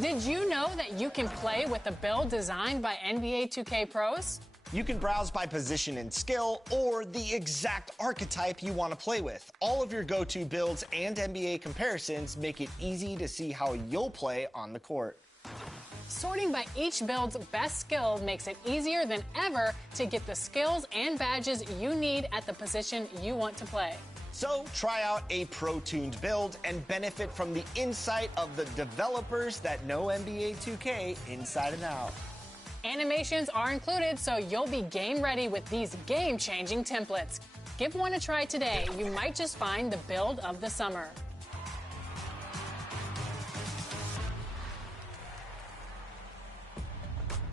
Did you know that you can play with a build designed by NBA 2K pros? You can browse by position and skill or the exact archetype you want to play with. All of your go-to builds and NBA comparisons make it easy to see how you'll play on the court. Sorting by each build's best skill makes it easier than ever to get the skills and badges you need at the position you want to play. So try out a pro-tuned build and benefit from the insight of the developers that know NBA 2K inside and out. Animations are included, so you'll be game ready with these game-changing templates. Give one a try today. You might just find the build of the summer.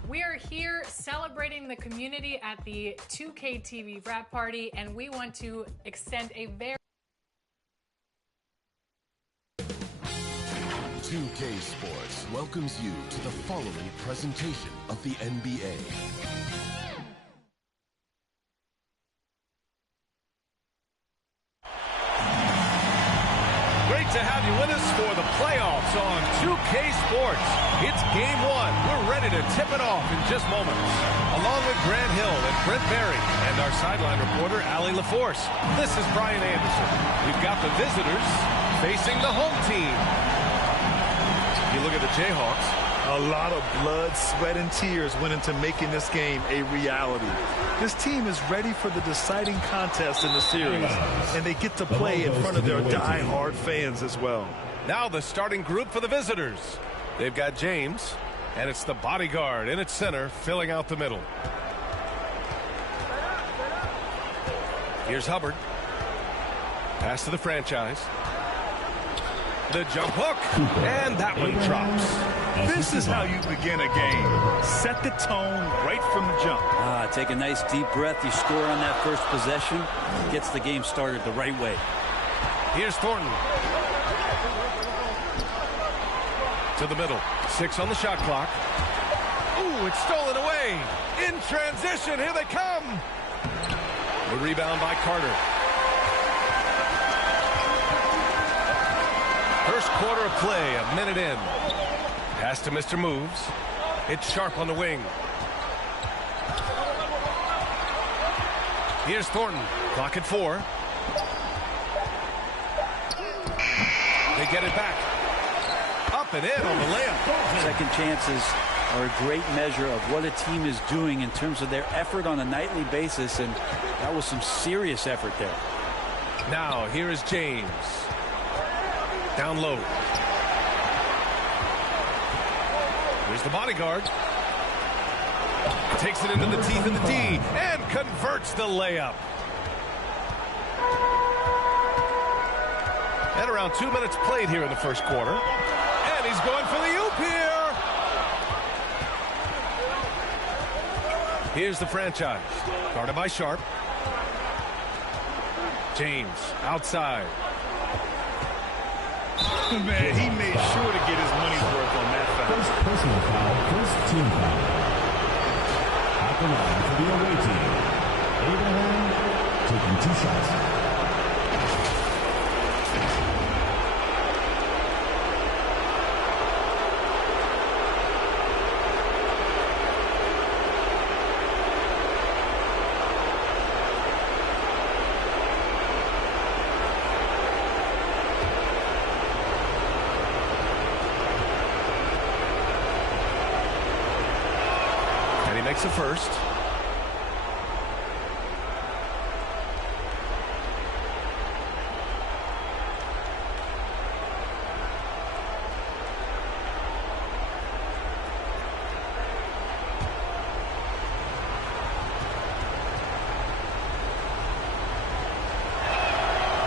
We are here celebrating the community at the 2K TV wrap party, and we want to extend a very 2K Sports welcomes you to the following presentation of the NBA. Great to have you with us for the playoffs on 2K Sports. It's game one. We're ready to tip it off in just moments. Along with Grant Hill and Brent Berry and our sideline reporter, Allie LaForce. This is Brian Anderson. We've got the visitors facing the home team. You look at the Jayhawks. A lot of blood, sweat, and tears went into making this game a reality. This team is ready for the deciding contest in the series, and they get to play in front of their die-hard fans as well. Now the starting group for the visitors. They've got James, and it's the bodyguard in its center, filling out the middle. Here's Hubbard. Pass to the franchise. The jump hook, and that one drops. This is how you begin a game. Set the tone right from the jump. Take a nice deep breath. You score on that first possession. Gets the game started the right way. Here's Thornton. To the middle. 6 on the shot clock. Ooh, it's stolen away. In transition, here they come. The rebound by Carter. First quarter of play, a minute in. Pass to Mr. Moves. It's Sharp on the wing. Here's Thornton. Clock at 4. They get it back. Up and in on the layup. Second chances are a great measure of what a team is doing in terms of their effort on a nightly basis, and that was some serious effort there. Now, here is James. Down low. Here's the bodyguard. Takes it into the teeth of the D and converts the layup. And around 2 minutes played here in the first quarter. And he's going for the oop here. Here's the franchise. Guarded by Sharp. James outside. Man, he made sure to get his money's worth on that foul. First personal foul, first team foul. At the line for the away team, Abraham taking 2 shots. Makes the first.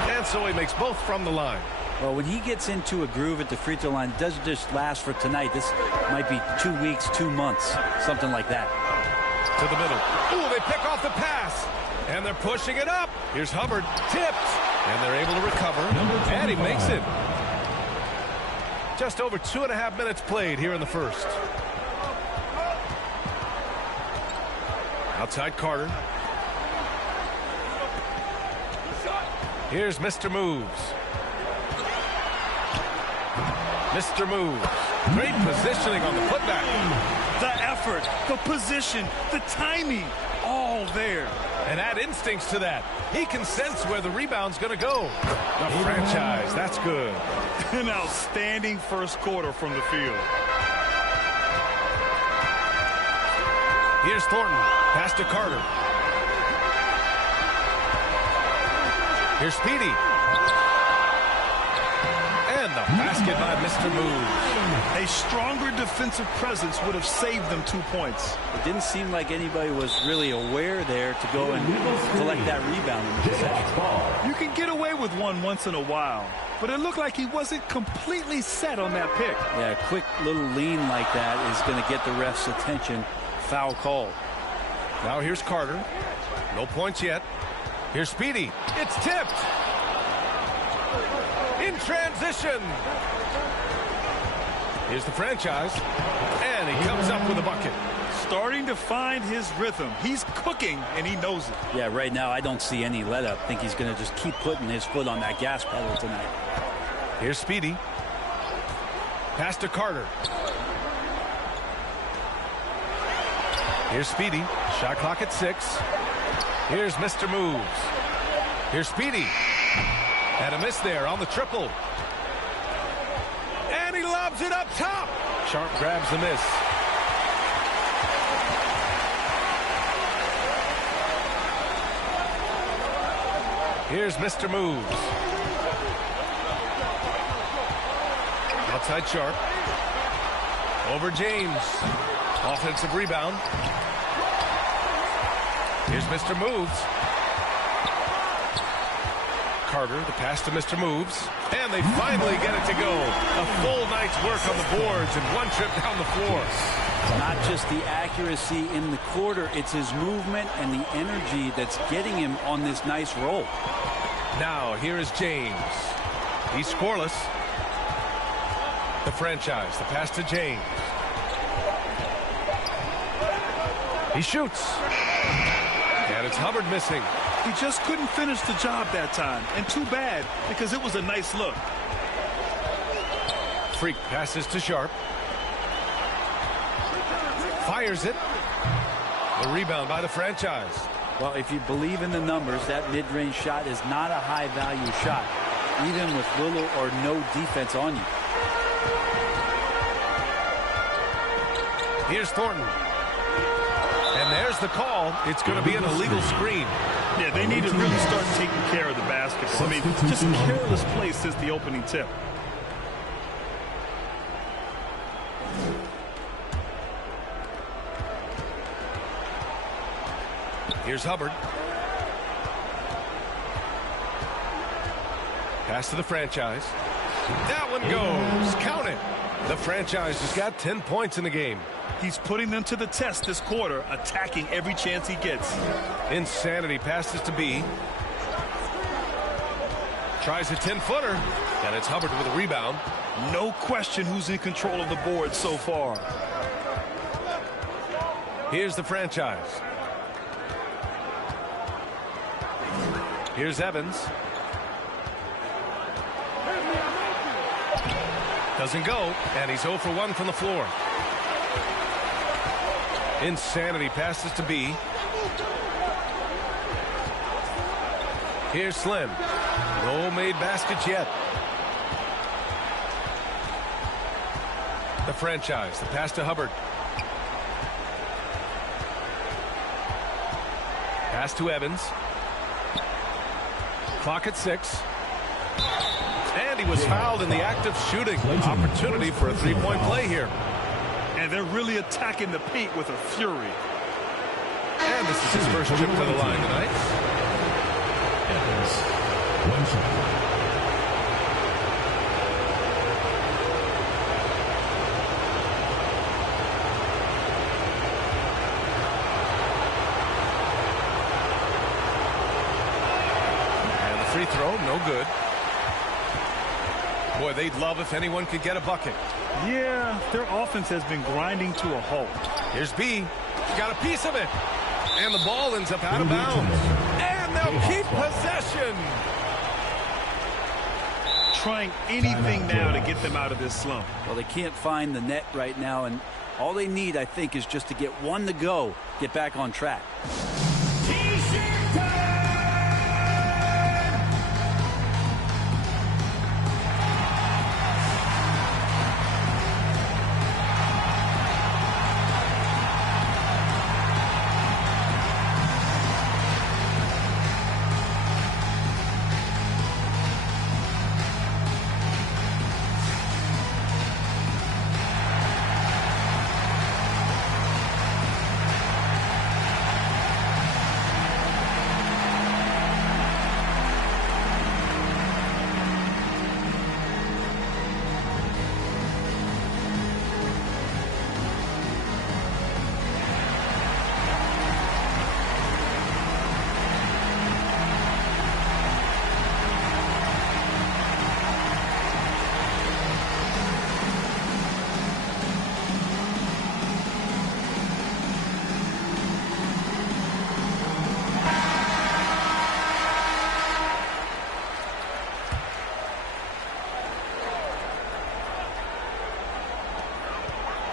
And so he makes both from the line. Well, when he gets into a groove at the free throw line, it doesn't just last for tonight. This might be 2 weeks, 2 months, something like that. To the middle. Ooh, they pick off the pass. And they're pushing it up. Here's Hubbard. Tipped. And they're able to recover. And he makes it. Just over 2.5 minutes played here in the first. Outside Carter. Here's Mr. Moves. Mr. Moves. Great positioning on the putback. The effort, the position, the timing, all there. And add instincts to that. He can sense where the rebound's going to go. The franchise, that's good. An outstanding first quarter from the field. Here's Thornton. Pass to Carter. Here's Speedy. And the basket by Mr. Moves. A stronger defensive presence would have saved them 2 points. It didn't seem like anybody was really aware there to go and collect that rebound in the possession. You can get away with one once in a while, but it looked like he wasn't completely set on that pick. Yeah, a quick little lean like that is going to get the ref's attention. Foul call. Now here's Carter. No points yet. Here's Speedy. It's tipped. In transition. Here's the franchise. And he comes up with a bucket. Starting to find his rhythm. He's cooking, and he knows it. Yeah, right now I don't see any let up. I think he's going to just keep putting his foot on that gas pedal tonight. Here's Speedy. Pass to Carter. Here's Speedy. Shot clock at 6. Here's Mr. Moves. Here's Speedy. And a miss there on the triple. And he lobs it up top. Sharp grabs the miss. Here's Mr. Moves. Outside Sharp. Over James. Offensive rebound. Here's Mr. Moves. Carter, the pass to Mr. Moves. And they finally get it to go. A full night's work on the boards and one trip down the floor. Not just the accuracy in the quarter, it's his movement and the energy that's getting him on this nice roll. Now, here is James. He's scoreless. The franchise, the pass to James. He shoots. And it's Hubbard missing. He just couldn't finish the job that time. And too bad, because it was a nice look. Freak passes to Sharp. Fires it. The rebound by the franchise. Well, if you believe in the numbers, that mid-range shot is not a high-value shot, even with little or no defense on you. Here's Thornton. And there's the call. It's going to be an illegal screen. Yeah, they need to really start taking care of the basketball. I mean, just careless play since the opening tip. Here's Hubbard. Pass to the franchise. That one goes. Count it. The franchise has got 10 points in the game. He's putting them to the test this quarter, attacking every chance he gets. Insanity passes to B. Tries a 10-footer. And it's Hubbard with a rebound. No question who's in control of the board so far. Here's the franchise. Here's Evans. Doesn't go, and he's 0 for 1 from the floor. Insanity passes to B. Here's Slim. No made baskets yet. The franchise, the pass to Hubbard. Pass to Evans. Clock at 6. And he was fouled in the act of shooting. Opportunity for a three-point play here. And they're really attacking the paint with a fury. And this is his first trip to the line tonight. Evans, one shot. Free throw, no good. Boy, they'd love if anyone could get a bucket. Yeah, their offense has been grinding to a halt. Here's B. Got a piece of it. And the ball ends up out of bounds. And they'll keep possession. trying anything now to get them out of this slump. Well, they can't find the net right now, and all they need, I think, is just to get one to go, get back on track.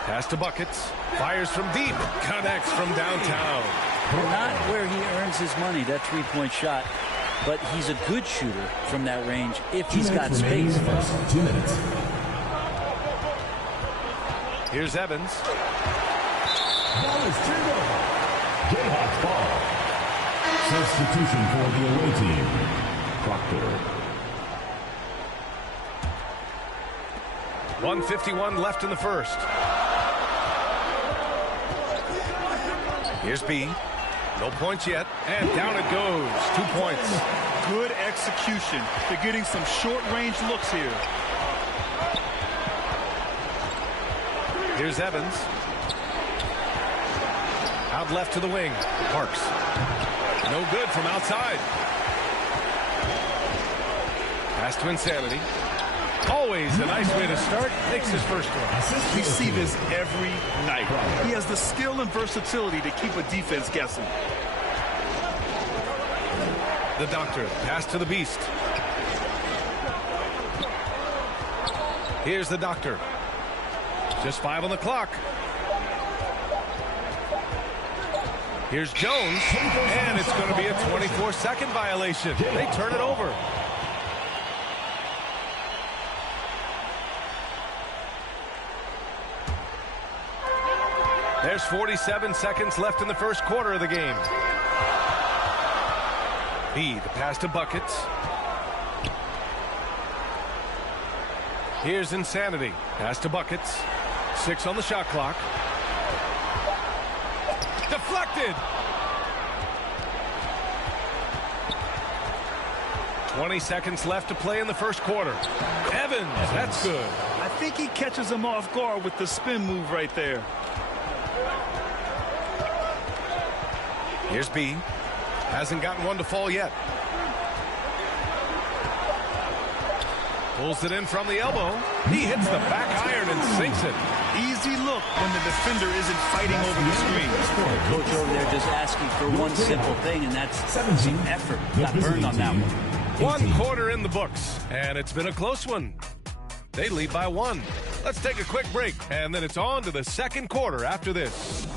Pass to Buckets. Fires from deep. Connects from downtown. Not where he earns his money, that three-point shot. But he's a good shooter from that range if he's got space. 2 minutes. Here's Evans. Ball is turned over. JAYHAWKS ball. Substitution for the away team. Proctor. 1:51 left in the first. Here's B. No points yet. And down it goes. 2 points. Good execution. They're getting some short-range looks here. Here's Evans. Out left to the wing. Parks. No good from outside. Pass to Insanity. Always a nice way to start. Makes his first one. We see this every night. He has the skill and versatility to keep a defense guessing. The Doctor. Pass to the Beast. Here's the Doctor. Just 5 on the clock. Here's Jones. And it's going to be a 24-second violation. They turn it over. There's 47 seconds left in the first quarter of the game. B, the pass to Buckets. Here's Insanity. Pass to Buckets. 6 on the shot clock. Deflected. 20 seconds left to play in the first quarter. Evans, that's good. I think he catches him off guard with the spin move right there. Here's B. Hasn't gotten one to fall yet. Pulls it in from the elbow. He hits the back iron and sinks it. Easy look when the defender isn't fighting over the screen. Coach over there just asking for one simple thing, and that's some effort. Got burned on that one. 1 quarter in the books, and it's been a close one. They lead by 1. Let's take a quick break, and then it's on to the second quarter after this.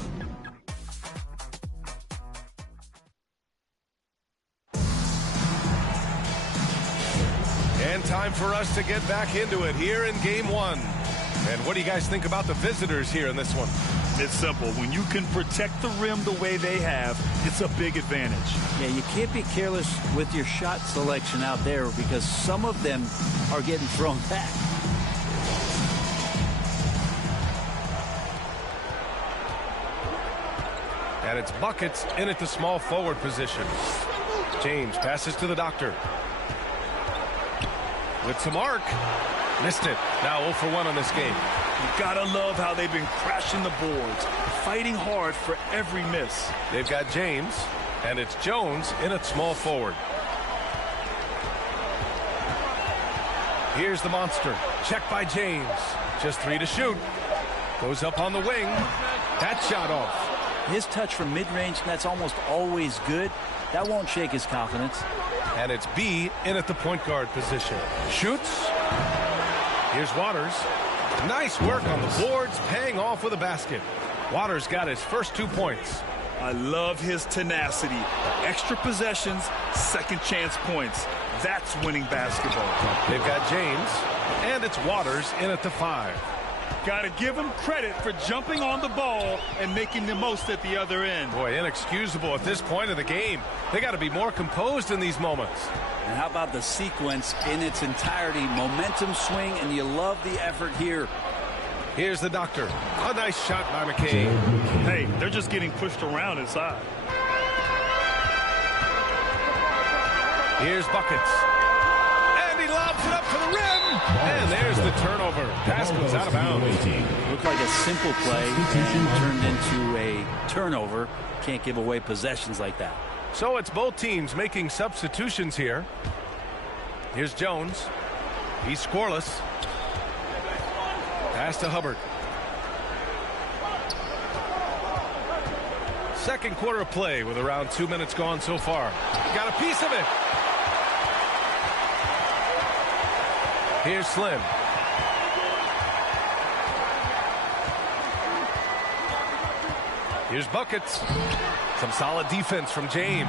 And time for us to get back into it here in game 1. And what do you guys think about the visitors here in this one? It's simple. When you can protect the rim the way they have, it's a big advantage. Yeah, you can't be careless with your shot selection out there because some of them are getting thrown back. And it's Buckets in at the small forward position. James passes to the Doctor. With some arc. Missed it. Now 0 for 1 on this game. You gotta love how they've been crashing the boards, fighting hard for every miss. They've got James, and it's Jones in at small forward. Here's the monster. Checked by James. Just 3 to shoot. Goes up on the wing. That shot off. His touch from mid-range, that's almost always good. That won't shake his confidence. And it's B in at the point guard position. Shoots Here's Waters. Nice work on the boards, paying off with a basket. Waters got his first 2 points. I love his tenacity. Extra possessions, second chance points. That's winning basketball. They've got James, and it's Waters in at the 5. Got to give him credit for jumping on the ball and making the most at the other end. Boy, inexcusable at this point of the game. They got to be more composed in these moments. And how about the sequence in its entirety? Momentum swing, and you love the effort here. Here's the doctor. A nice shot by McCain. Hey, they're just getting pushed around inside. Here's Buckets. And he lobs it up to the rim. And there's the turnover. Pass goes out of bounds. Looked like a simple play and turned into a turnover. Can't give away possessions like that. So it's both teams making substitutions here. Here's Jones. He's scoreless. Pass to Hubbard. Second quarter of play with around 2 minutes gone so far. Got a piece of it. Here's Slim. Here's Buckets. Some solid defense from James.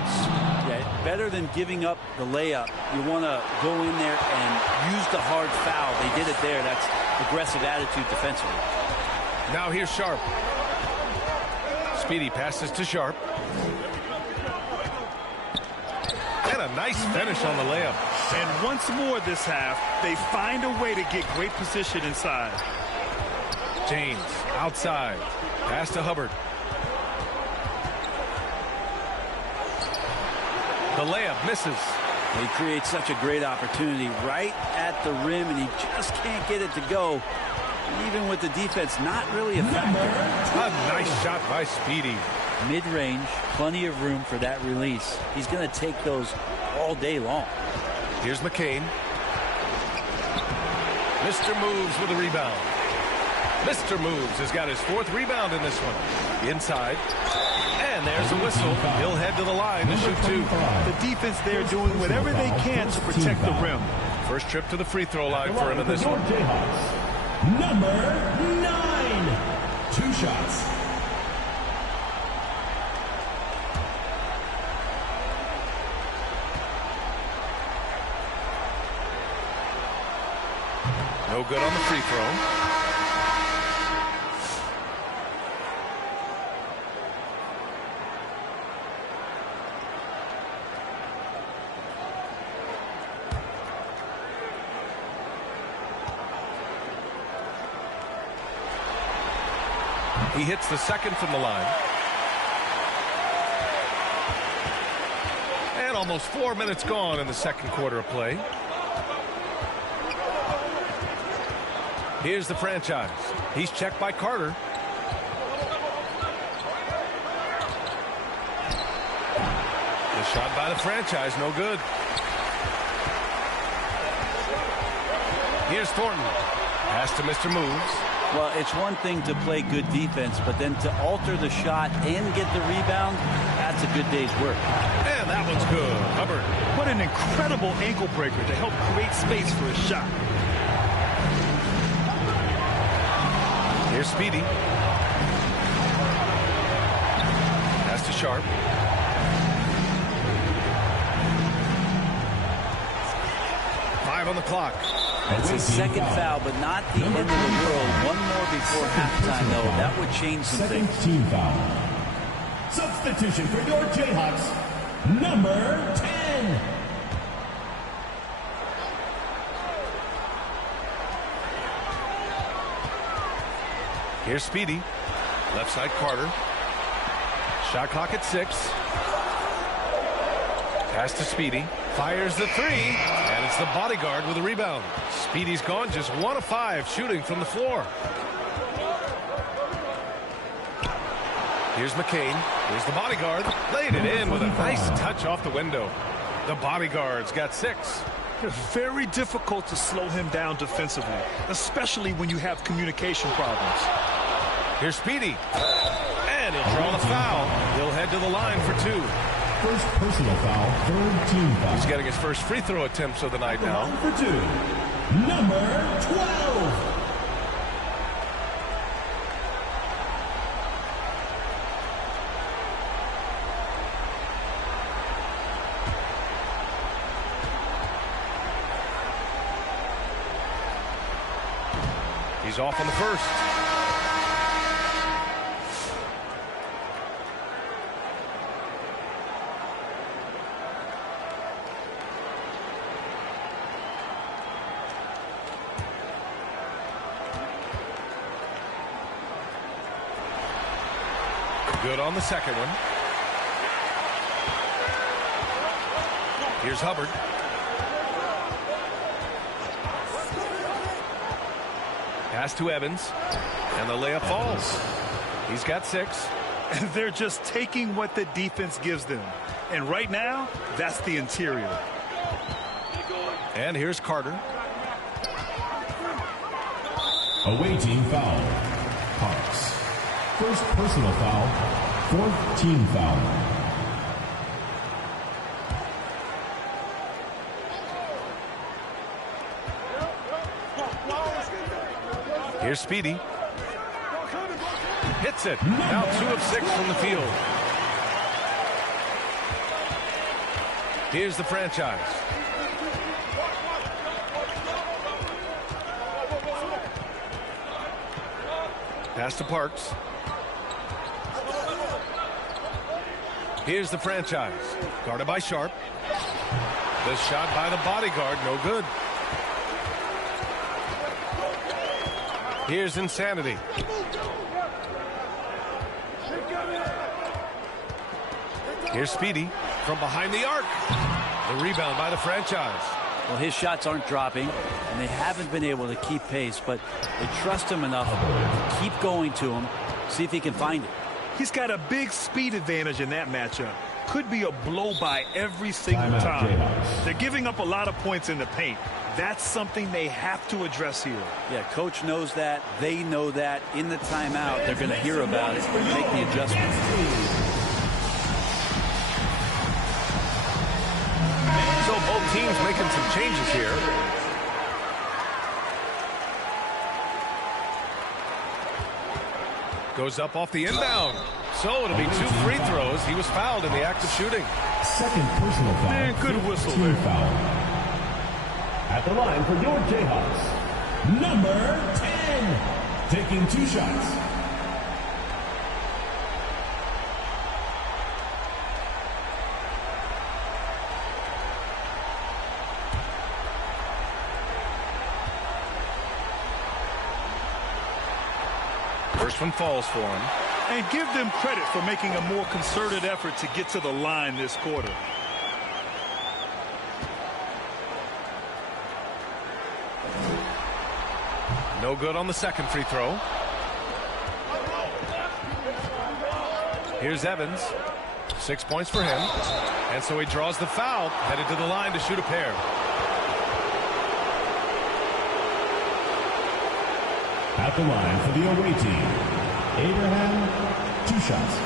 Yeah, better than giving up the layup. You want to go in there and use the hard foul. They did it there. That's aggressive attitude defensively. Now here's Sharp. Speedy passes to Sharp. And a nice finish on the layup. And once more this half, they find a way to get great position inside. James outside. Pass to Hubbard. The layup misses. He creates such a great opportunity right at the rim, and he just can't get it to go. Even with the defense not really a factor. A nice shot by Speedy. Mid-range, plenty of room for that release. He's going to take those all day long. Here's McCain. Mr. Moves with a rebound. Mr. Moves has got his 4th rebound in this one. Inside. And there's a whistle. He'll head to the line to shoot 2. The defense there doing whatever they can to protect the rim. First trip to the free throw line for him in this one. JAYHAWKS, number 9. 2 shots. No good on the free throw. He hits the second from the line. And almost 4 minutes gone in the second quarter of play. Here's the franchise. He's checked by Carter. The shot by the franchise, no good. Here's Thornton. Pass to Mr. Moves. Well, it's one thing to play good defense, but then to alter the shot and get the rebound, that's a good day's work. And that one's good. Hubbard. What an incredible ankle breaker to help create space for a shot. Here's Speedy. Pass to Sharp. Five on the clock. It's his second foul, but not the end of the world. One more before halftime, though. That would change some Second things. team foul. Substitution for your JAYHAWKS, number 10. Here's Speedy. Left side Carter. Shot clock at 6. Pass to Speedy. Fires the 3. And it's the bodyguard with a rebound. Speedy's gone just 1 of 5 shooting from the floor. Here's McCain. Here's the bodyguard. Laid it in with a nice touch off the window. The bodyguard's got 6. Very difficult to slow him down defensively, especially when you have communication problems. Here's Speedy. And he'll draw the foul. He'll head to the line for 2. First personal foul, third team foul. He's getting his first free throw attempts of the night now. For 2. number 12. He's off on the first. Good on the second one. Here's Hubbard. Pass to Evans, and the layup falls. He's got 6. And they're just taking what the defense gives them. And right now, that's the interior. And here's Carter. Awaiting foul. Hawks. First personal foul. 4th team foul. Here's Speedy. Hits it. Now 2 of 6 from the field. Here's the franchise. Pass to Parks. Here's the franchise. Guarded by Sharp. The shot by the bodyguard, no good. Here's Insanity. Here's Speedy from behind the arc. The rebound by the franchise. Well, his shots aren't dropping, and they haven't been able to keep pace, but they trust him enough to keep going to him, see if he can find it. He's got a big speed advantage in that matchup. Could be a blow-by every single time. They're giving up a lot of points in the paint. That's something they have to address here. Yeah, coach knows that. They know that. In the timeout, they're going to hear about it and make the adjustments. So both teams making some changes here. Goes up off the inbound. So it'll be 2 free throws. He was fouled in the act of shooting. Second personal foul. Man, good whistle Team there. foul. At the line for your Jayhawks, number 10, taking 2 shots. First one falls for him. And give them credit for making a more concerted effort to get to the line this quarter. No good on the second free throw. Here's Evans. 6 points for him. And so he draws the foul, headed to the line to shoot a pair. At the line for the away team, Abraham, 2 shots.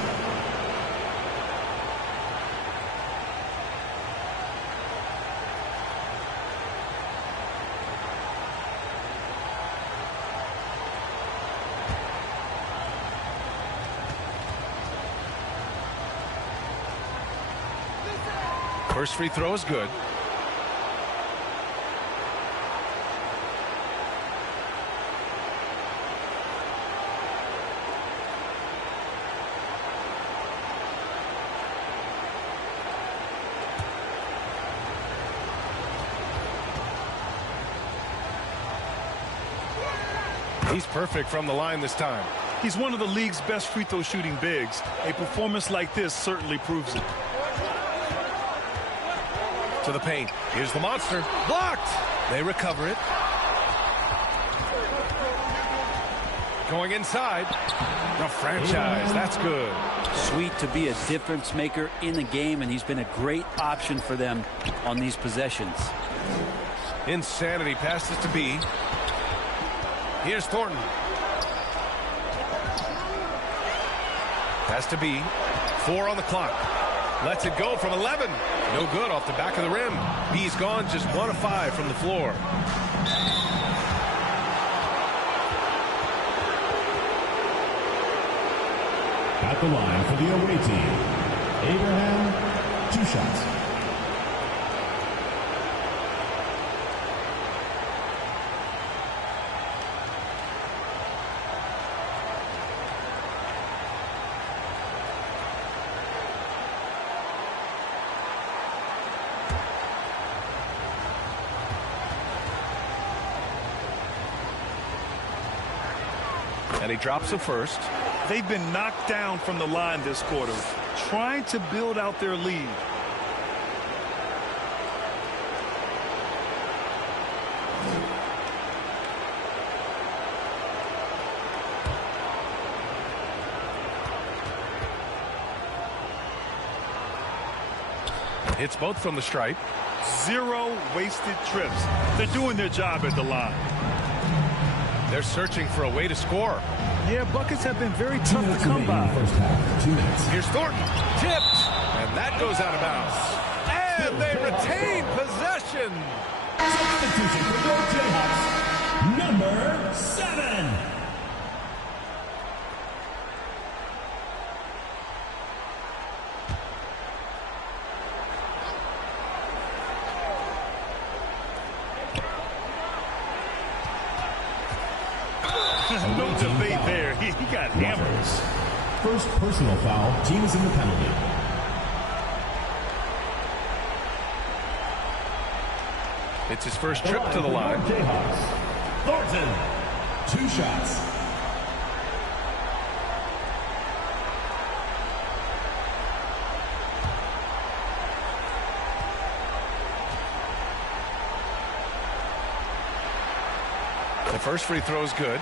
First free throw is good. He's perfect from the line this time. He's one of the league's best free throw shooting bigs. A performance like this certainly proves it. To the paint. Here's the monster. Blocked. They recover it. Going inside. The franchise. That's good. Sweet to be a difference maker in the game, and he's been a great option for them on these possessions. Insanity passes to B. Here's Thornton. Pass to B. 4 on the clock. Lets it go from 11. No good off the back of the rim. He's gone just 1 of 5 from the floor. At the line for the away team, Abraham, 2 shots. And he drops the first. They've been knocked down from the line this quarter, trying to build out their lead. Hits both from the stripe. 0 wasted trips. They're doing their job at the line. They're searching for a way to score. Yeah, buckets have been very tough to come by. First half, 2 minutes. Here's Thornton. Tipped. And that goes out of bounds. And they retain possession. Substitution for your Jayhawks, number 7. No debate there. He got hammered. First personal foul. Team is in the penalty. It's his first trip to the line. Jayhawks. Thornton. 2 shots. The first free throw is good.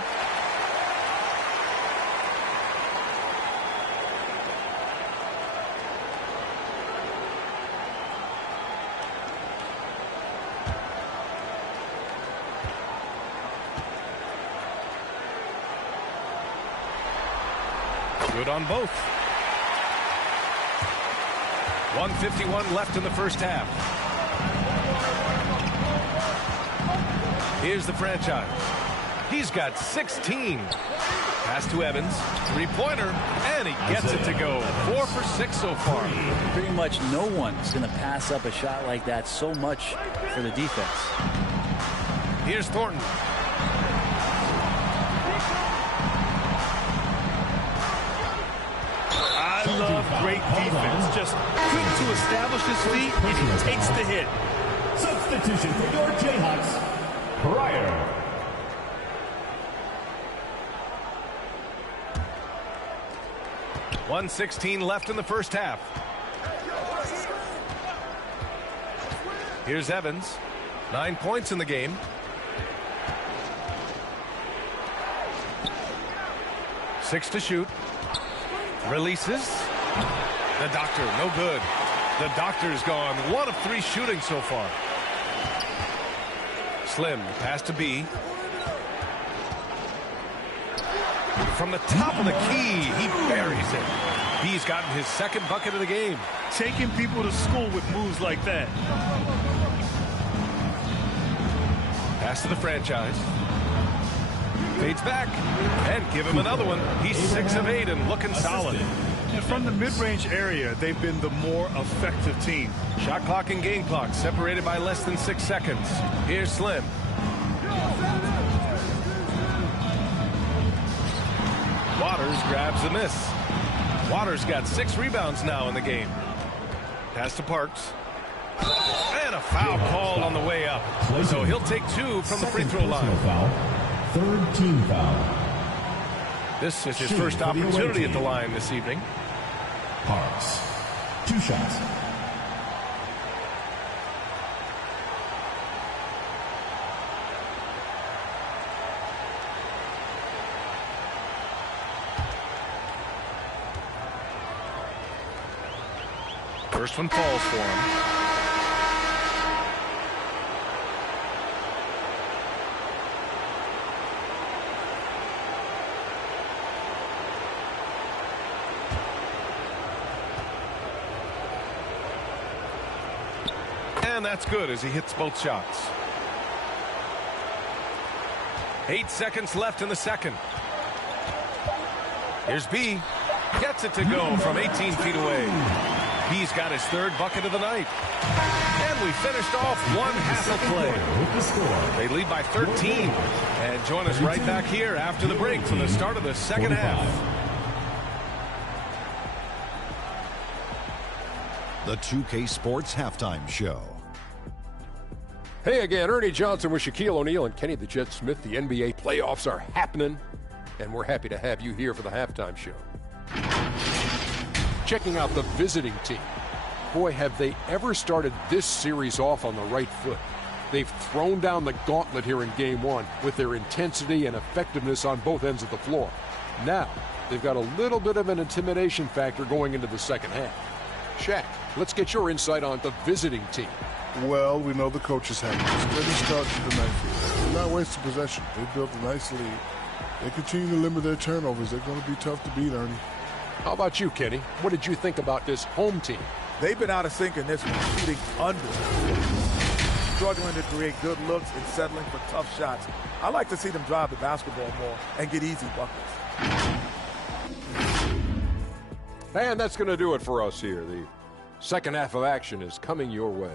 Good on both. 1:51 left in the first half. Here's the franchise. He's got 16. Pass to Evans. 3-pointer. And he gets it to go. 4 for 6 so far. Pretty much no one's going to pass up a shot like that so much for the defense. Here's Thornton. I love great defense. Just quick to establish his feet, and he takes the hit. Substitution for your Jayhawks, Pryor. .116 left in the first half. Here's Evans. 9 points in the game. Six to shoot. Releases. The doctor, no good. The doctor's gone. 1 of 3 shooting so far. Slim, pass to B. From the top of the key, he buries it. He's gotten his second bucket of the game. Taking people to school with moves like that. Pass to the franchise. Fades back. And give him another one. He's 6 of 8 and looking solid. And from the mid-range area, they've been the more effective team. Shot clock and game clock separated by less than 6 seconds. Here's Slim. Waters grabs the miss. Waters got 6 rebounds now in the game. Pass to Parks. And a foul called on the way up. So he'll take 2 from the free throw line. Foul. Third team foul. This is his first opportunity at the line this evening. Parks. 2 shots. First one falls for him. And that's good as he hits both shots. 8 seconds left in the second. Here's B. Gets it to go from 18 feet away. B's got his 3rd bucket of the night. And we finished off one half of play. They lead by 13. And join us right back here after the break for the start of the second half. The 2K Sports Halftime Show. Hey again, Ernie Johnson with Shaquille O'Neal and Kenny the Jet Smith. The NBA playoffs are happening, and we're happy to have you here for the halftime show. Checking out the visiting team. Boy, have they ever started this series off on the right foot. They've thrown down the gauntlet here in Game 1 with their intensity and effectiveness on both ends of the floor. Now, they've got a little bit of an intimidation factor going into the second half. Shaq, let's get your insight on the visiting team. Well, we know the coach is happy. Steady start to the ninth. They're not wasting possession. They built a nice lead. They continue to limit their turnovers. They're going to be tough to beat, Ernie. How about you, Kenny? What did you think about this home team? They've been out of sync in this one, shooting under. Struggling to create good looks and settling for tough shots. I like to see them drive the basketball more and get easy buckets. And that's going to do it for us here. The second half of action is coming your way.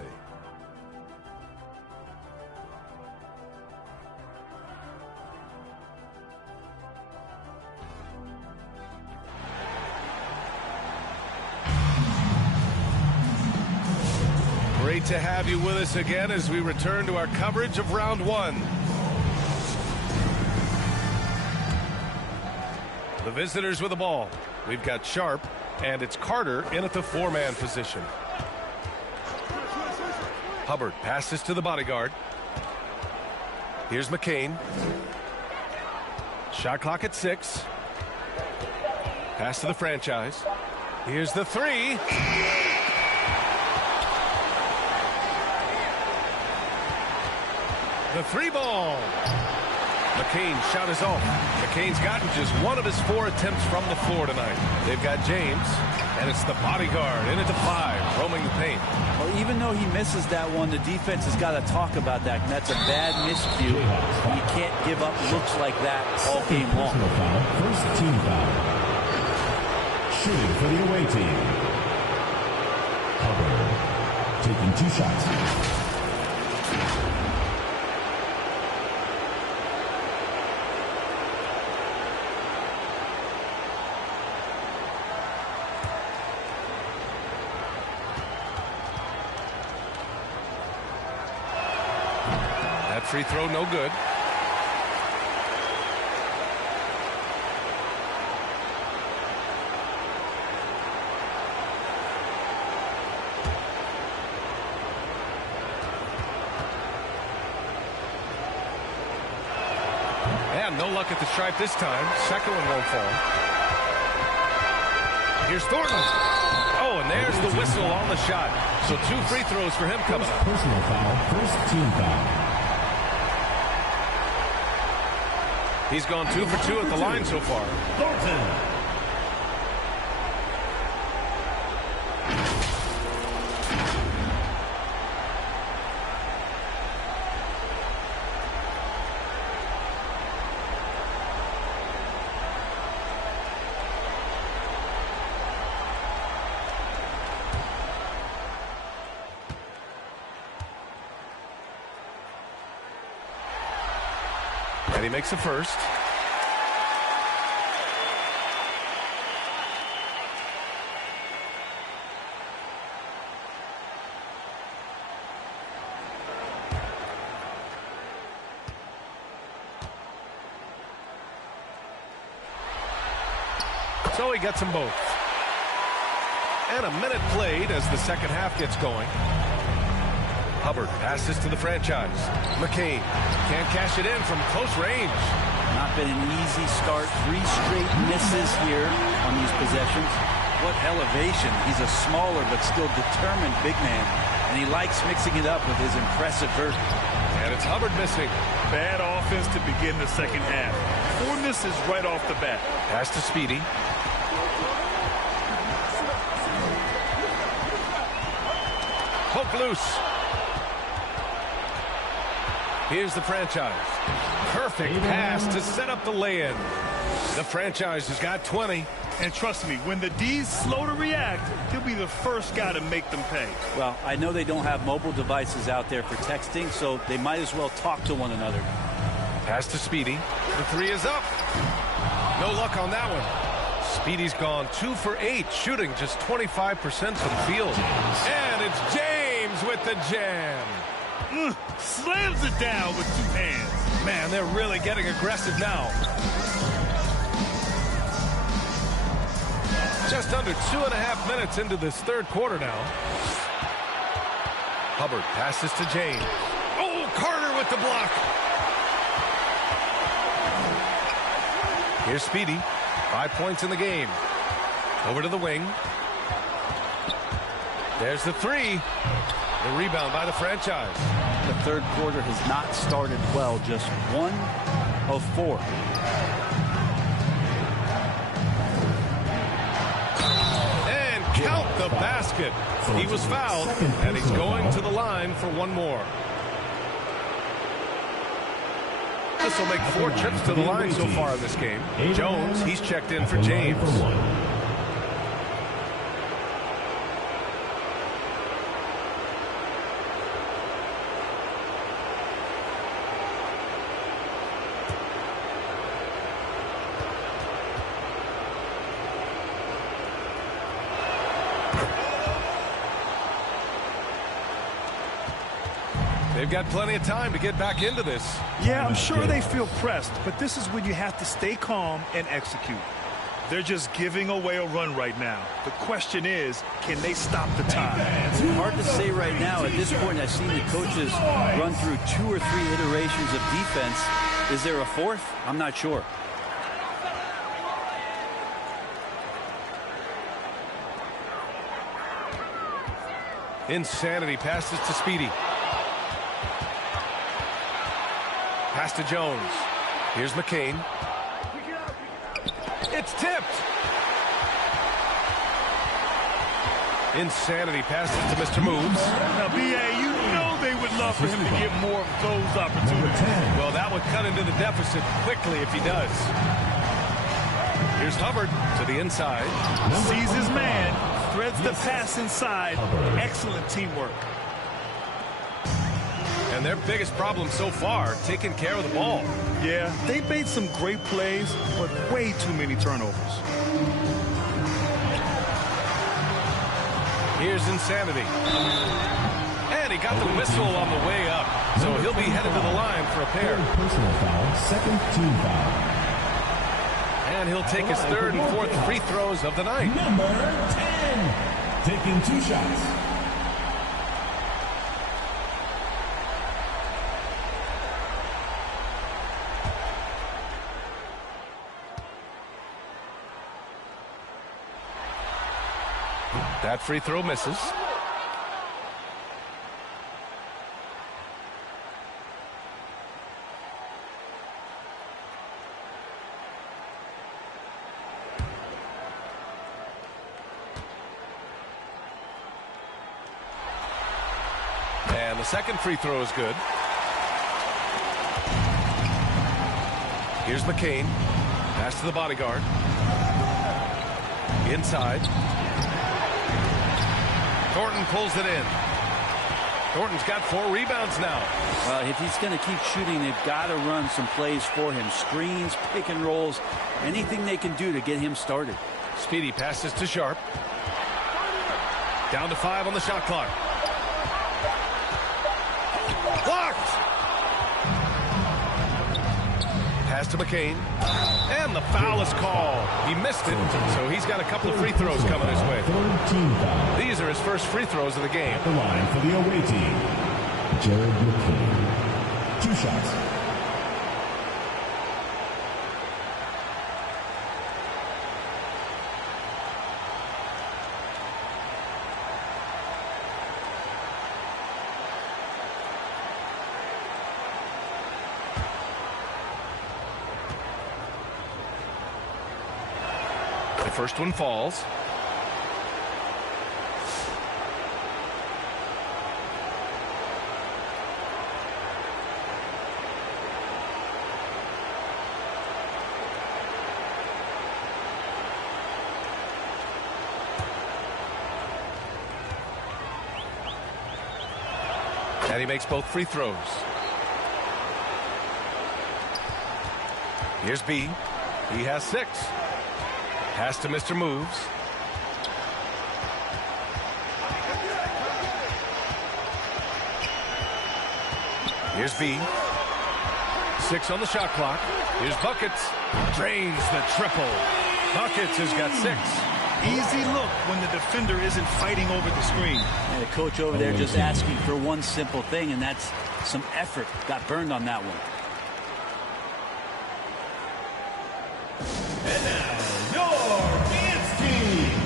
Great to have you with us again as we return to our coverage of round 1. The visitors with the ball. We've got Sharp, and it's Carter in at the 4-man position. Hubbard passes to the bodyguard. Here's McCain. Shot clock at 6. Pass to the franchise. Here's the 3. The 3-ball. McCain's shot is off. McCain's gotten just one of his 4 attempts from the floor tonight. They've got James, and it's the bodyguard in at the 5, roaming the paint. Well, even though he misses that one, the defense has got to talk about that. And that's a bad miscue. You can't give up looks like that all game long. First team foul. Shooting for the away team. Hubbard taking 2 shots. Free throw, no good. And no luck at the stripe this time. Second one won't fall. Here's Thornton. Oh, and there's the whistle on the shot. So 2 free throws for him coming up. Personal foul, first team foul. He's gone 2 for 2 at the line so far. Thornton. And he makes the first. So he gets them both. And a minute played as the second half gets going. Hubbard passes to the franchise. McCain can't cash it in from close range. Not been an easy start. 3 straight misses here on these possessions. What elevation. He's a smaller but still determined big man. And he likes mixing it up with his impressive vert. And it's Hubbard missing. Bad offense to begin the second half. 4 misses right off the bat. Pass to Speedy. Poke loose. Here's the franchise. Perfect pass to set up the lay-in. The franchise has got 20. And trust me, when the D's slow to react, he'll be the first guy to make them pay. Well, I know they don't have mobile devices out there for texting, so they might as well talk to one another. Pass to Speedy. The three is up. No luck on that one. Speedy's gone 2 for 8, shooting just 25% from the field. And it's James with the jam. Slams it down with 2 hands. Man, they're really getting aggressive now. Just under 2.5 minutes into this third quarter now. Hubbard passes to James. Oh, Carter with the block. Here's Speedy. 5 points in the game. Over to the wing. There's the three. The rebound by the franchise. The third quarter has not started well. Just 1 of 4. And count the basket. He was fouled, and he's going to the line for one more. This will make 4 trips to the line so far in this game. Jones, he's checked in for James. They've got plenty of time to get back into this. Yeah, I'm sure they feel pressed, but this is when you have to stay calm and execute. They're just giving away a run right now. The question is, can they stop the time? Hard to say right now. At this point, I've seen the coaches run through 2 or 3 iterations of defense. Is there a 4th? I'm not sure. Insanity passes to Speedy. Pass to Jones. Here's McCain. It's tipped. Insanity passes to Mr. Moves. Now, B.A., you know they would love for him to get more of those opportunities. Well, that would cut into the deficit quickly if he does. Here's Hubbard to the inside. Sees his man, threads the pass inside. Excellent teamwork. And their biggest problem so far, taking care of the ball. Yeah, they made some great plays, but way too many turnovers. Here's Insanity. And he got the whistle on the way up. So he'll be headed to the line for a pair. Personal foul, second team foul. And he'll take his 3rd and 4th free throws of the night. Number 10, taking 2 shots. That free throw misses. And the second free throw is good. Here's McCain. Pass to the bodyguard. Inside. Thornton pulls it in. Thornton's got 4 rebounds now. If he's going to keep shooting, they've got to run some plays for him. Screens, pick and rolls, anything they can do to get him started. Speedy passes to Sharp. Down to 5 on the shot clock. Blocked! Pass to McCain. And the foul is called. He missed it, so he's got a couple of free throws coming his way. 3rd team foul. These are his first free throws of the game. The line for the away team, Jared McCain. 2 shots. The first one falls. And he makes both free throws. Here's B. He has 6. Pass to Mr. Moves. Here's B. 6 on the shot clock. Here's Buckets. Drains the triple. Buckets has got 6. Easy look when the defender isn't fighting over the screen. And the coach over there just asking for one simple thing, and that's some effort. Got burned on that one. And now, your dance team.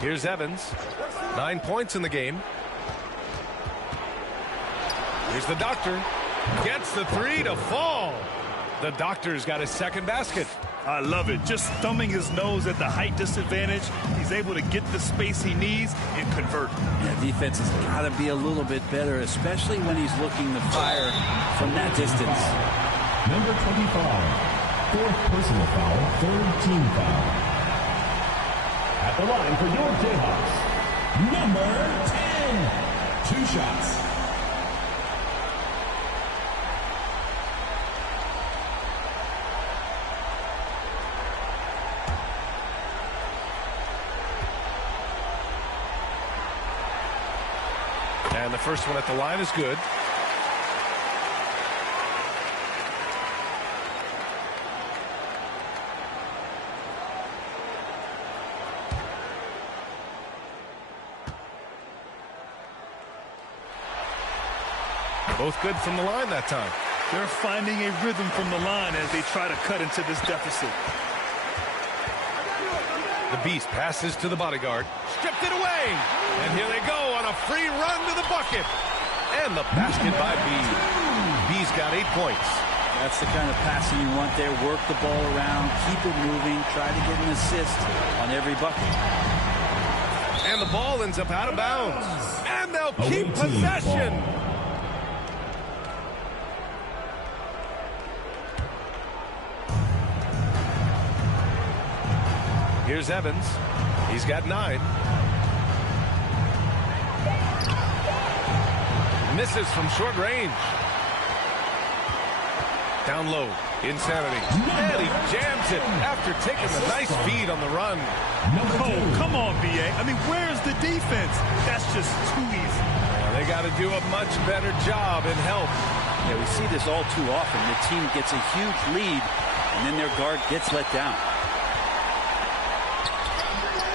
Here's Evans. 9 points in the game. Here's the Doctor. Gets the 3 to fall. The Doctor's got his second basket. I love it. Just thumbing his nose at the height disadvantage. He's able to get the space he needs and convert. Yeah, defense has got to be a little bit better, especially when he's looking to fire from that distance. Number 25, 4th personal foul, 3rd team foul. At the line for your Jayhawks, number 10. 2 shots. And the first one at the line is good. Both good from the line that time. They're finding a rhythm from the line as they try to cut into this deficit. The Beast passes to the bodyguard. Stripped it away. And here they go on a free run to the bucket. And the basket by B. B's got 8 points. That's the kind of passing you want there. Work the ball around, keep it moving, try to get an assist on every bucket. And the ball ends up out of bounds. And they'll keep possession. Here's Evans. He's got 9. Misses from short range. Down low. Insanity. And he jams it after taking a nice feed on the run. Oh, come on, B.A. I mean, where's the defense? That's just too easy. Yeah, they got to do a much better job in help. Yeah, we see this all too often. The team gets a huge lead, and then their guard gets let down.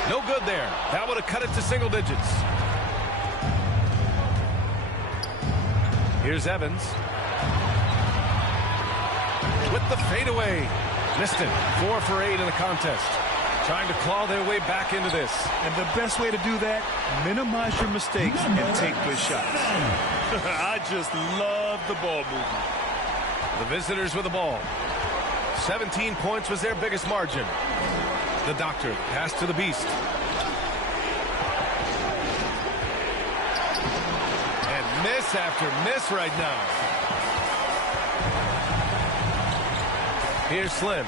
No good there. That would have cut it to single digits. Here's Evans. With the fadeaway. Missed it. 4 for 8 in the contest. Trying to claw their way back into this. And the best way to do that, minimize your mistakes and take good shots. I just love the ball movement. The visitors with the ball. 17 points was their biggest margin. The Doctor pass to the Beast. And miss after miss right now. Here's Slim.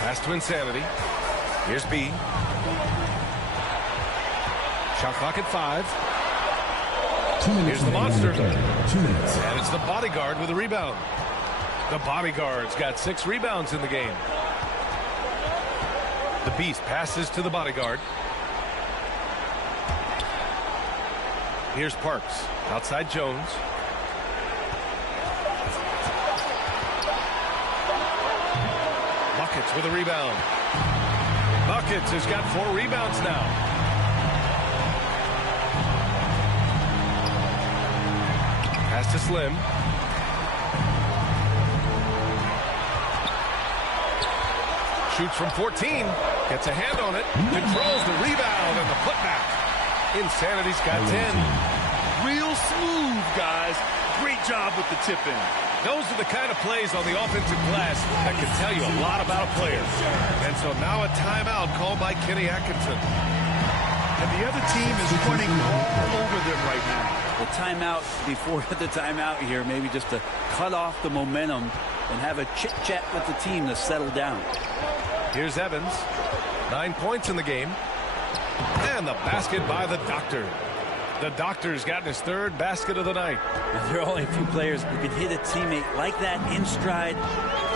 Pass to Insanity. Here's B. Shot clock at 5. Here's the Monster. 2 minutes. And it's the Bodyguard with a rebound. The Bodyguard's got 6 rebounds in the game. The Beast passes to the Bodyguard. Here's Parks. Outside Jones. Buckets with a rebound. Buckets has got 4 rebounds now. Pass to Slim. Shoots from 14. Gets a hand on it. Controls the rebound and the putback. Insanity's got 10. Real smooth, guys. Great job with the tip in. Those are the kind of plays on the offensive glass that can tell you a lot about a player. And so now a timeout called by Kenny Atkinson. And the other team is running all over them right now. The timeout before the timeout here, maybe just to cut off the momentum and have a chit-chat with the team to settle down. Here's Evans. 9 points in the game. And the basket by the Doctor. The Doctor's gotten his 3rd basket of the night. There are only a few players who can hit a teammate like that in stride.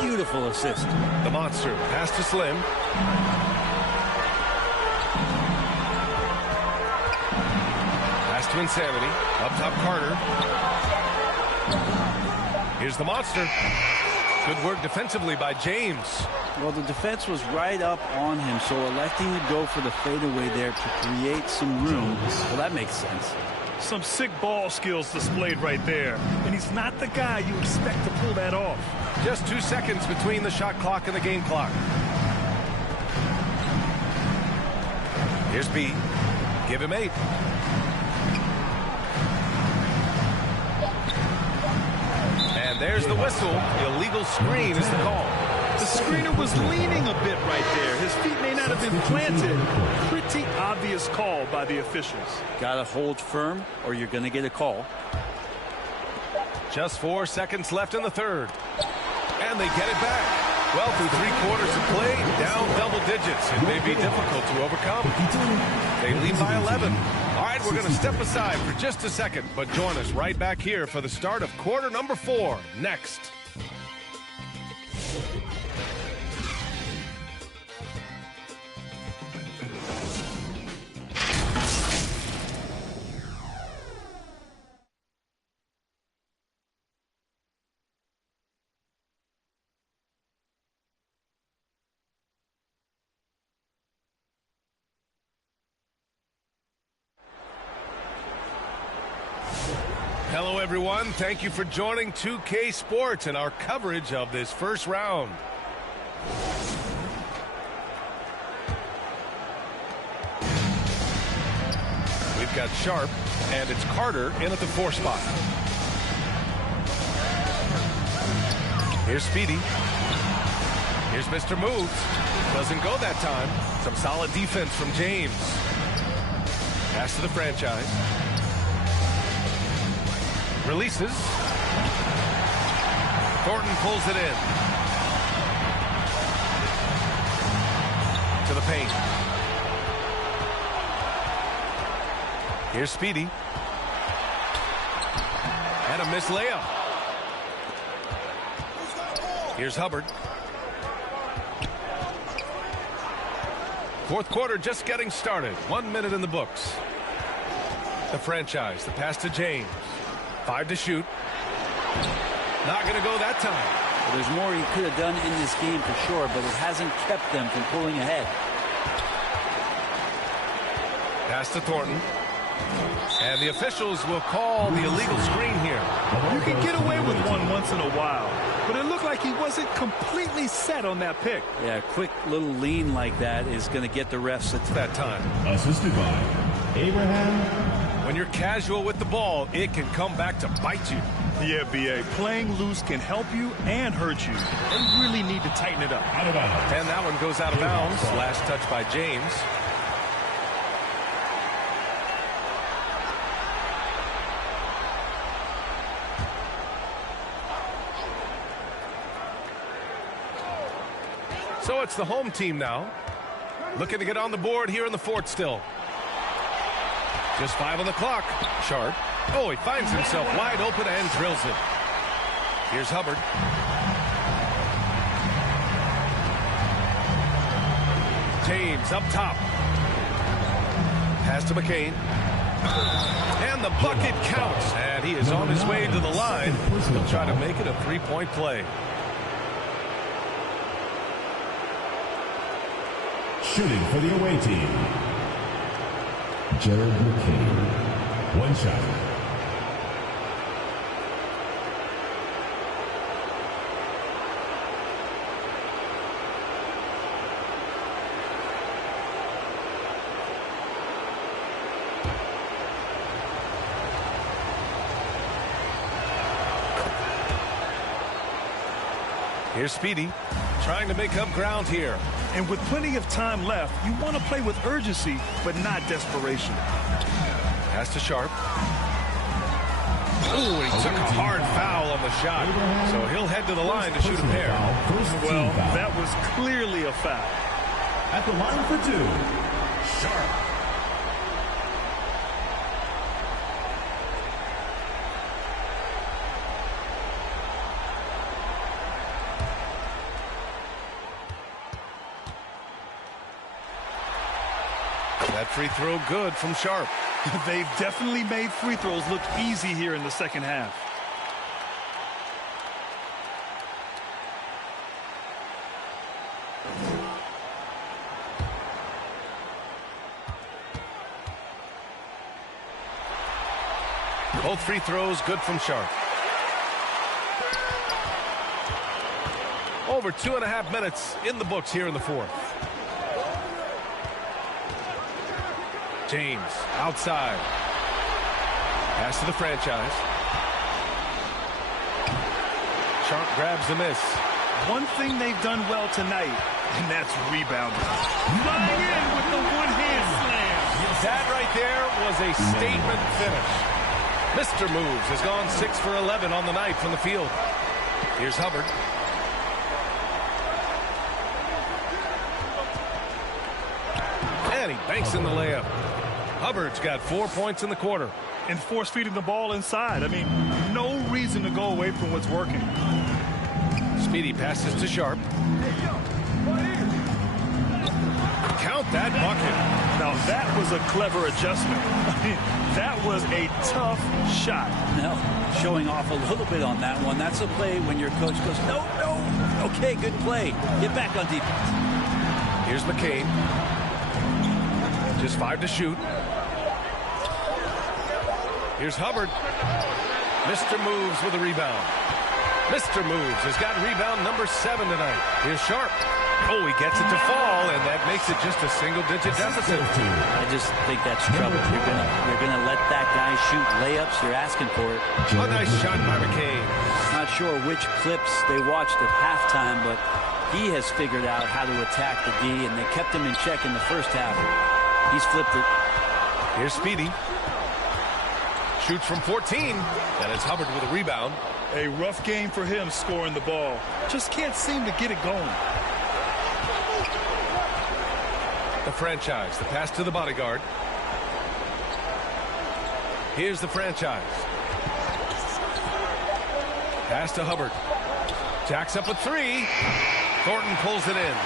Beautiful assist. The Monster pass to Slim. Pass to Insanity. Up top, Carter. Here's the Monster. Good work defensively by James. Well, the defense was right up on him, so electing to go for the fadeaway there to create some room. Well, that makes sense. Some sick ball skills displayed right there. And he's not the guy you expect to pull that off. Just 2 seconds between the shot clock and the game clock. Here's B. Give him 8. And there's the whistle. Illegal screen is the call. The screener was leaning a bit right there. His feet may not have been planted. Pretty obvious call by the officials. Got to hold firm or you're going to get a call. Just 4 seconds left in the 3rd. And they get it back. Well, through 3 quarters of play, down double digits. It may be difficult to overcome. They lead by 11. All right, we're going to step aside for just a second, but join us right back here for the start of quarter number 4 next. Hello, everyone. Thank you for joining 2K Sports and our coverage of this first round. We've got Sharp, and it's Carter in at the 4 spot. Here's Speedy. Here's Mr. Moves. Doesn't go that time. Some solid defense from James. Pass to the franchise. Releases. Thornton pulls it in. To the paint. Here's Speedy. And a missed layup. Here's Hubbard. 4th quarter just getting started. 1 minute in the books. The franchise. The pass to James. 5 to shoot. Not going to go that time. Well, there's more he could have done in this game for sure, but it hasn't kept them from pulling ahead. Pass to Thornton. And the officials will call the illegal screen here. You can get away with one once in a while, but it looked like he wasn't completely set on that pick. Yeah, a quick little lean like that is going to get the refs at that time. Assisted by Abraham. When you're casual with the ball, it can come back to bite you. Yeah, B.A. Playing loose can help you and hurt you. They really need to tighten it up. Out of bounds. And that one goes out of bounds. Last touch by James. So it's the home team now. Looking to get on the board here in the 4th still. Just 5 on the clock. Sharp. Oh, he finds himself wide open and drills it. Here's Hubbard. James up top. Pass to McCain. And the bucket counts. And he is on his way to the line. He'll try to make it a 3-point play. Shooting for the away team, Jared McCain. 1 shot. Here's Speedy trying to make up ground here. And with plenty of time left, you want to play with urgency, but not desperation. Pass to Sharp. Ooh, he took a hard foul on the shot. So he'll head to the line to shoot a pair. Well, that was clearly a foul. At the line for 2, Sharp. That free throw good from Sharp. They've definitely made free throws look easy here in the second half. Both free throws good from Sharp. Over 2.5 minutes in the books here in the fourth. James outside. Pass to the franchise. Sharp grabs the miss. One thing they've done well tonight, and that's rebounding. Flying in with the one-hand slam. That right there was a statement finish. Mr. Moves has gone 6 for 11 on the night from the field. Here's Hubbard. And he banks in the layup. Hubbard's got 4 points in the quarter. And force feeding the ball inside. I mean, no reason to go away from what's working. Speedy passes to Sharp. Count that bucket. Now that was a clever adjustment. I mean, that was a tough shot. No, showing off a little bit on that one. That's a play when your coach goes, no. Okay, good play. Get back on defense. Here's McCain. Just 5 to shoot. Here's Hubbard. Mr. Moves with a rebound. Mr. Moves has got rebound number 7 tonight. Here's Sharp. Oh, he gets it to fall, and that makes it just a single-digit deficit. I just think that's trouble. You're gonna let that guy shoot layups. You're asking for it. A nice shot by McCain. Not sure which clips they watched at halftime, but he has figured out how to attack the D, and they kept him in check in the first half. He's flipped it. Here's Speedy. Shoots from 14, and it's Hubbard with a rebound. A rough game for him scoring the ball. Just can't seem to get it going. The franchise, the pass to the bodyguard. Here's the franchise. Pass to Hubbard. Jacks up a 3. Thornton pulls it in.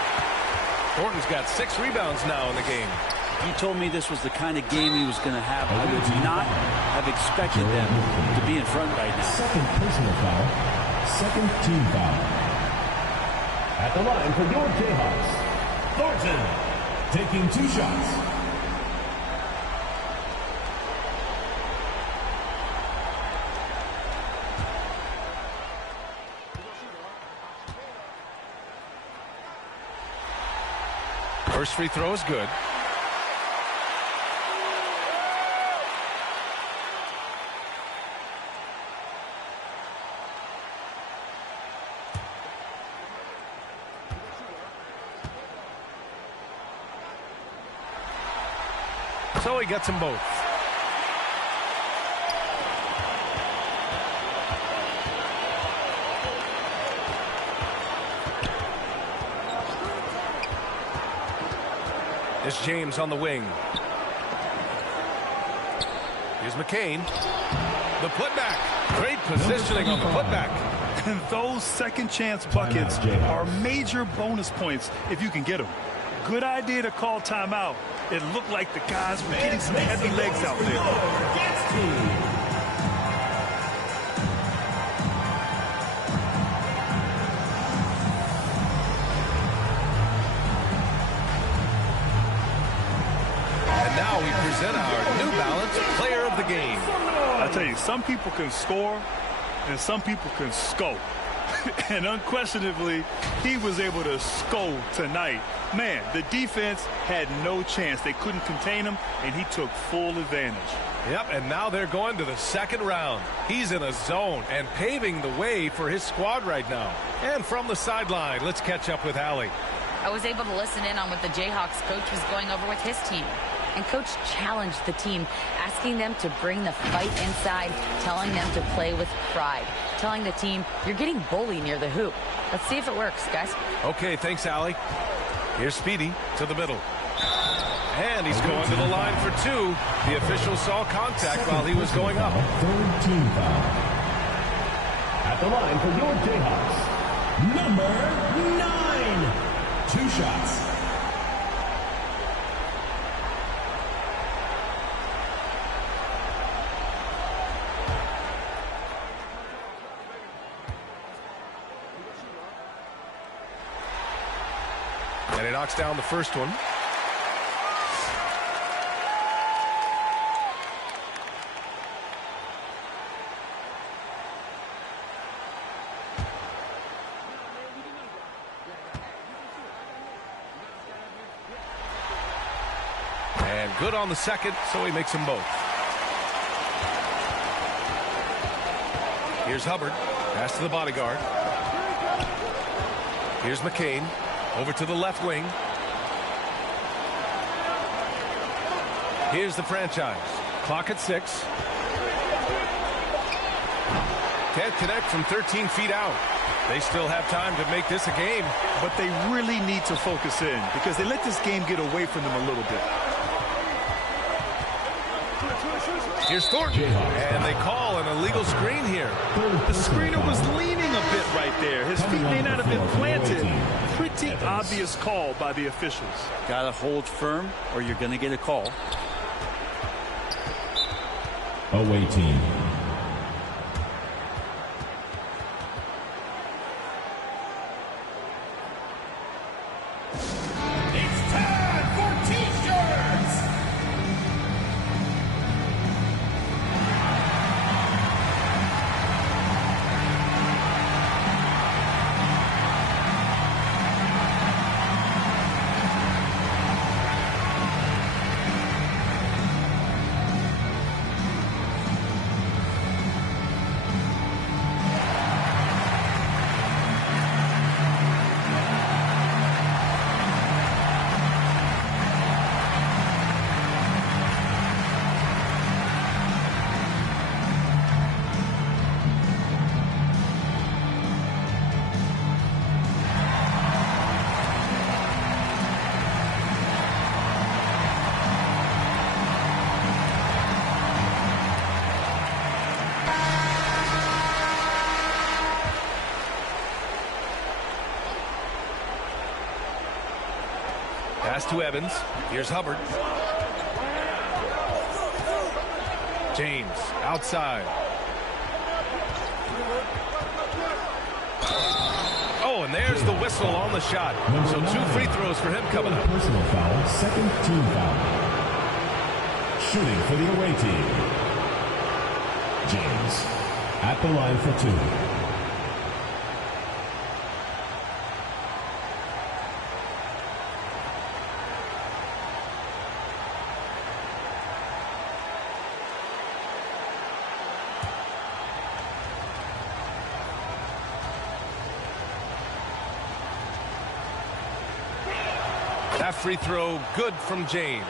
Thornton's got 6 rebounds now in the game. You told me this was the kind of game he was going to have. I would not have expected them to be in front right now. Second personal foul. Second team foul. At the line for your Jayhawks, Thornton, taking 2 shots. First free throw is good. So he gets them both. It's James on the wing. Here's McCain. The putback. Great positioning on the putback. And those second chance buckets are major bonus points if you can get them. Good idea to call timeout. It looked like the guys were getting some heavy legs out there. And now we present our New Balance Player of the Game. I tell you, some people can score and some people can scope. And unquestionably, he was able to score tonight. Man, the defense had no chance. They couldn't contain him, and he took full advantage. Yep, and now they're going to the second round. He's in a zone and paving the way for his squad right now. And from the sideline, let's catch up with Allie. I was able to listen in on what the Jayhawks coach was going over with his team. And coach challenged the team, asking them to bring the fight inside, telling them to play with pride, telling the team, you're getting bullied near the hoop. Let's see if it works, guys. Okay, thanks, Allie. Here's Speedy to the middle. And he's going to the line for two. The official saw contact while he was going up. Third team foul. At the line for your Jayhawks, number 9. 2 shots. And he knocks down the first one. And good on the second, so he makes them both. Here's Hubbard. Pass to the bodyguard. Here's McCain. Over to the left wing. Here's the franchise. Clock at 6. Can't connect from 13 feet out. They still have time to make this a game. But they really need to focus in because they let this game get away from them a little bit. Here's Thornton, and they call an illegal screen here. The screener was leaning a bit right there. His feet may not have been planted. Pretty obvious call by the officials. Got to hold firm or you're going to get a call. Away team. Pass to Evans. Here's Hubbard. James outside. Oh, and there's the whistle on the shot. So 2 free throws for him coming up. Personal foul, second team foul. Shooting for the away team. James at the line for 2. That free throw good from James.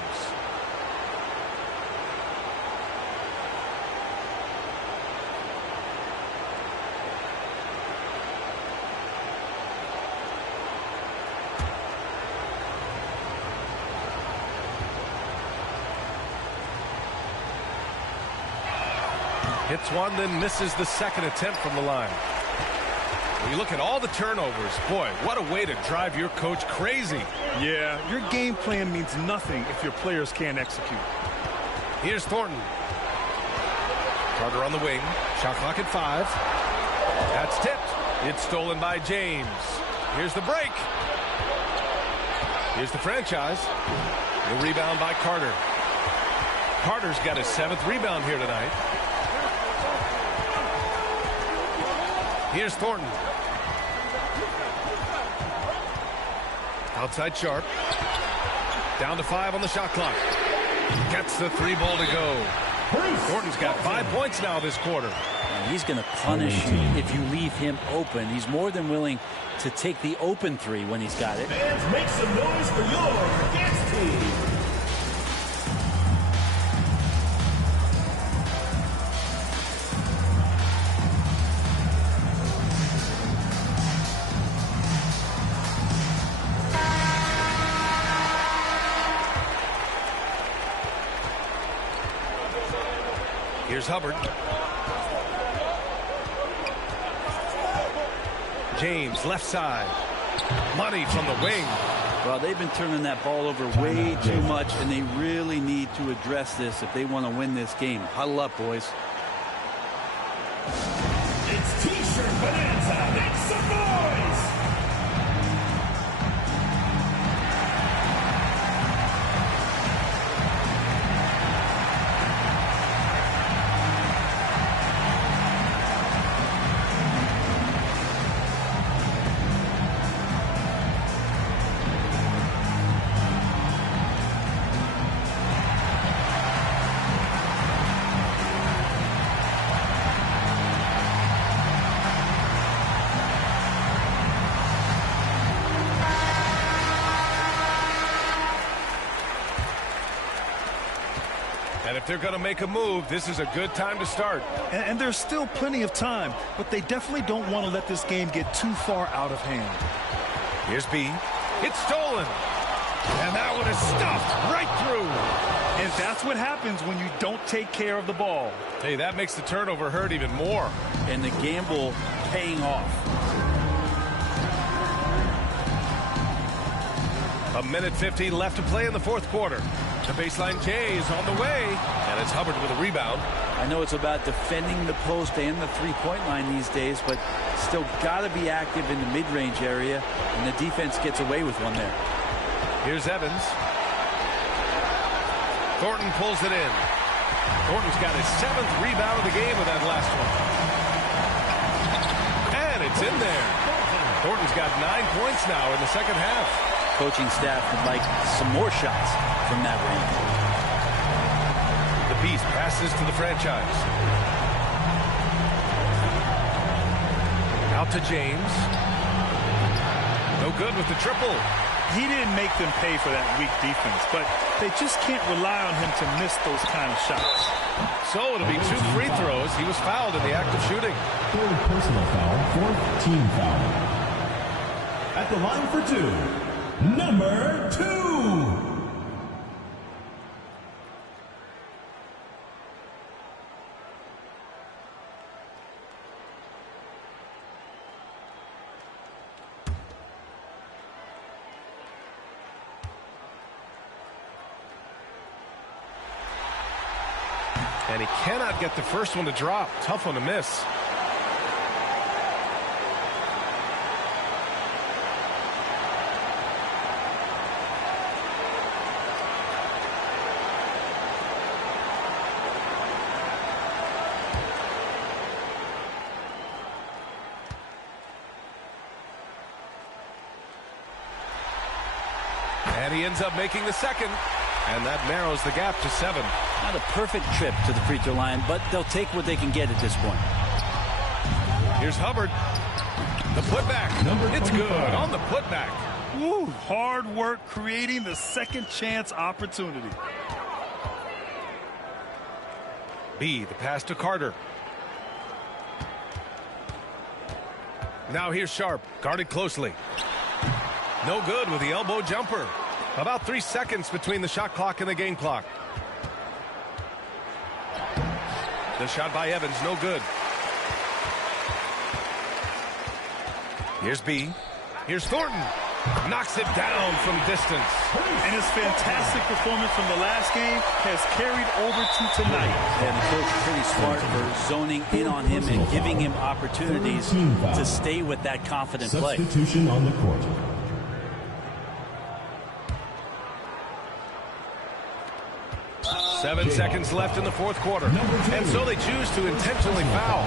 Hits one, then misses the second attempt from the line. When you look at all the turnovers, boy, what a way to drive your coach crazy. Yeah, your game plan means nothing if your players can't execute. Here's Thornton. Carter on the wing. Shot clock at 5. That's tipped. It's stolen by James. Here's the break. Here's the franchise. The rebound by Carter. Carter's got his 7th rebound here tonight. Here's Thornton. Outside Sharp. Down to 5 on the shot clock. Gets the 3 ball to go. Thornton's got 5 points now this quarter. And he's going to punish you if you leave him open. He's more than willing to take the open 3 when he's got it. Fans, make some noise for your guest team. Here's Hubbard. James, left side. Money from the wing. Well, they've been turning that ball over way too much, and they really need to address this if they want to win this game. Huddle up, boys. It's T-shirt bonanza. Make some noise. And if they're going to make a move, this is a good time to start. And there's still plenty of time, but they definitely don't want to let this game get too far out of hand. Here's B. It's stolen. And that one is stuffed right through. And that's what happens when you don't take care of the ball. Hey, that makes the turnover hurt even more. And the gamble paying off. A minute 50 left to play in the fourth quarter. The baseline J is on the way, and it's Hubbard with a rebound. I know it's about defending the post and the three-point line these days, but still got to be active in the mid-range area, and the defense gets away with one there. Here's Evans. Thornton pulls it in. Thornton's got his 7th rebound of the game with that last one. And it's in there. Thornton's got 9 points now in the second half. Coaching staff would like some more shots from that range. The Beast passes to the franchise. Out to James. No good with the triple. He didn't make them pay for that weak defense, but they just can't rely on him to miss those kind of shots. So it'll be 2 free throws. He was fouled in the act of shooting. Third personal foul, 4th team foul. At the line for 2, number 2. And he cannot get the first one to drop. Tough one to miss. And he ends up making the second. And that narrows the gap to 7. Not a perfect trip to the free throw line, but they'll take what they can get at this point. Here's Hubbard. The putback. It's good on the putback. Woo, hard work creating the second chance opportunity. B, the pass to Carter. Now here's Sharp, guarded closely. No good with the elbow jumper. About 3 seconds between the shot clock and the game clock. The shot by Evans, no good. Here's B. Here's Thornton. Knocks it down from distance. And his fantastic performance from the last game has carried over to tonight. And the coach is pretty smart for zoning in on him and giving him opportunities to stay with that confident play. Substitution on the court. 7 seconds left in the fourth quarter. And so they choose to intentionally foul.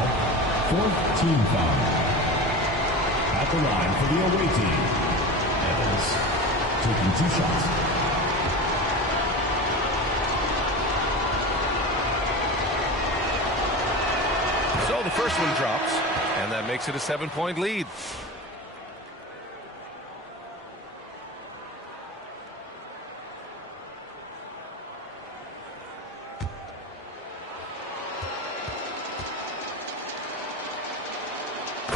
4th team foul. At the line for the away team, Evans. taking 2 shots. So the first one drops, and that makes it a 7-point lead.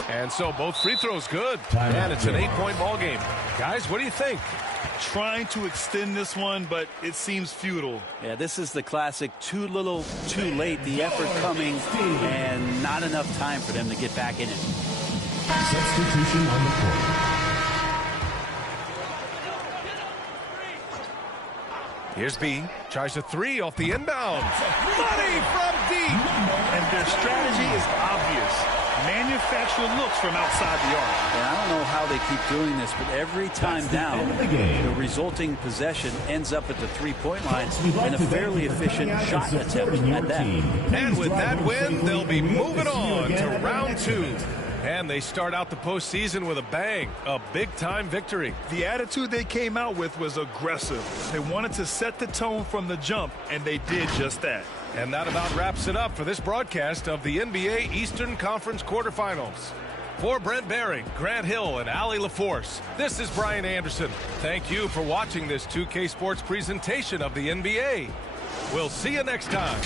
And so both free throws good. And it's an 8-point ball game. Guys, what do you think? Trying to extend this one, but it seems futile. Yeah, this is the classic too little, too late. The effort coming and not enough time for them to get back in it. Substitution on the court. Here's B. Tries a 3 off the inbound. Money from deep. And their strategy is obvious. Manufacture looks from outside the arc. And I don't know how they keep doing this, but every time down, the resulting possession ends up at the 3-point line and a fairly efficient shot attempt at that. And with that win, they'll be moving on to round 2. And they start out the postseason with a bang, a big-time victory. The attitude they came out with was aggressive. They wanted to set the tone from the jump, and they did just that. And that about wraps it up for this broadcast of the NBA Eastern Conference quarterfinals. For Brent Barry, Grant Hill, and Allie LaForce, this is Brian Anderson. Thank you for watching this 2K Sports presentation of the NBA. We'll see you next time.